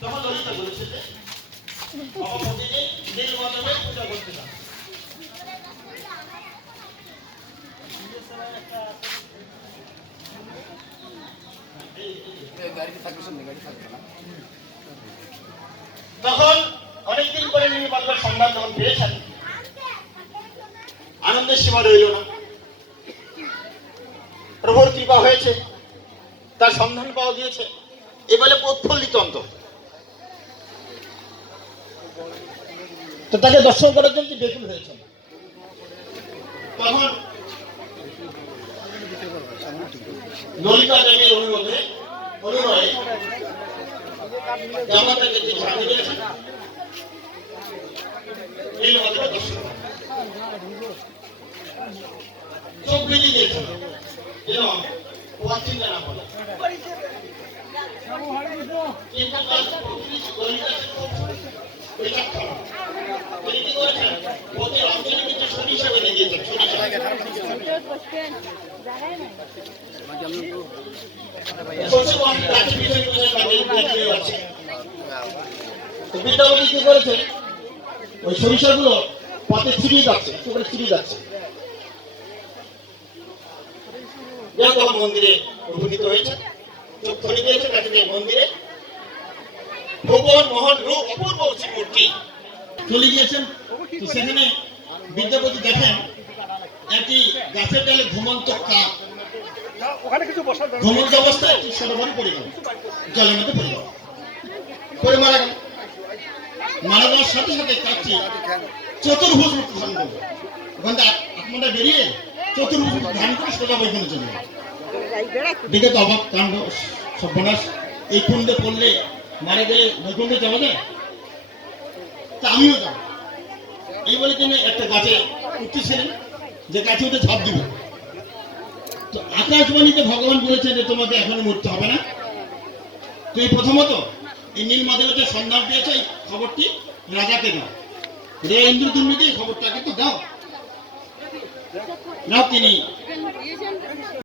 তখন ললিতা বলেছে যে বাবা প্রতিদিন অনেকদিন পরে নীল মাধবের সন্ধান যখন পেয়েছেন আনন্দের সীমা রইল না। প্রভুর কৃপা হয়েছে। তার সন্ধান পাওয়া গিয়েছে। এবারে প্রৎফুল্লিত অন্তর তো তাকে দর্শন করার জন্য বেকুল হয়েছেন। তখন। চোখ কি করেছে? ওই সরিষাগুলো পথে ছিড়িয়ে যাচ্ছে একটু করে যাচ্ছে যাই মন্দিরে উপনীত হয়েছে। দিয়েছে তাকে নিয়ে মন্দিরে? ভুবন মোহন রূপ অপূর্ব মূর্তি চলে গিয়েছেন। তো সেখানে বিদ্যাপতি দেখেন একটি গাছের ডালে ঘুমন্ত কাক। দরকার ঘুমন্ত অবস্থায় একটি সরোবরে পড়ে গেল। জলের মধ্যে পড়ে গেল। পড়ে মারা গেল। মারা যাওয়ার সাথে সাথে কাকটি চতুর্ভুজ রূপ ধারণ করল। ওখান থেকে আপনারা বেরিয়ে তো আকাশবাণীতে ভগবান বলেছেন যে তোমাকে এখনও মরতে হবে না। তুই প্রথমত, এই নীল মাধবের যে সন্ধান পেয়েছে, এই খবরটি রাজাকে দাও। রে ইন্দ্রদুম্নিকে এই খবরটাকে দাও নাও তিনি